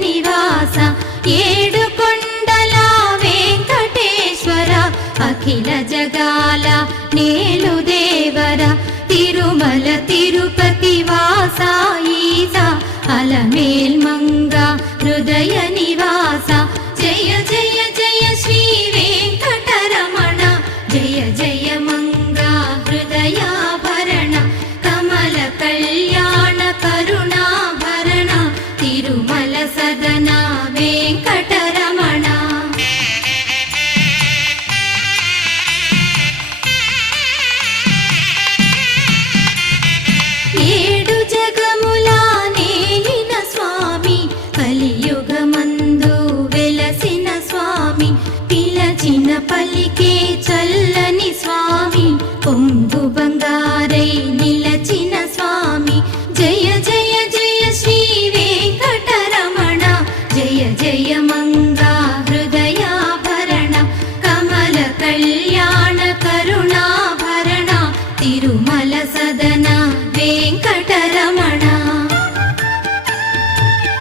నివాస ఏడుకొండల వెంకటేశ్వర అఖిల జగాల నేలు దేవర తిరుమల తిరుపతి వాస ఈస అలమేల్ మంగ హృదయ నివాస జయ జయ జయ శ్రీ వెంకటరమణ జయ జయ మంగ హృదయాభరణ కమల కళ్యాణ కరుణాభరణ తిరుమల సదన వెంకటరమణ. ఏడు జగముల నేలిన స్వామి కలియుగమందు వెలసిన స్వామి పిలచిన పలికే చల్ల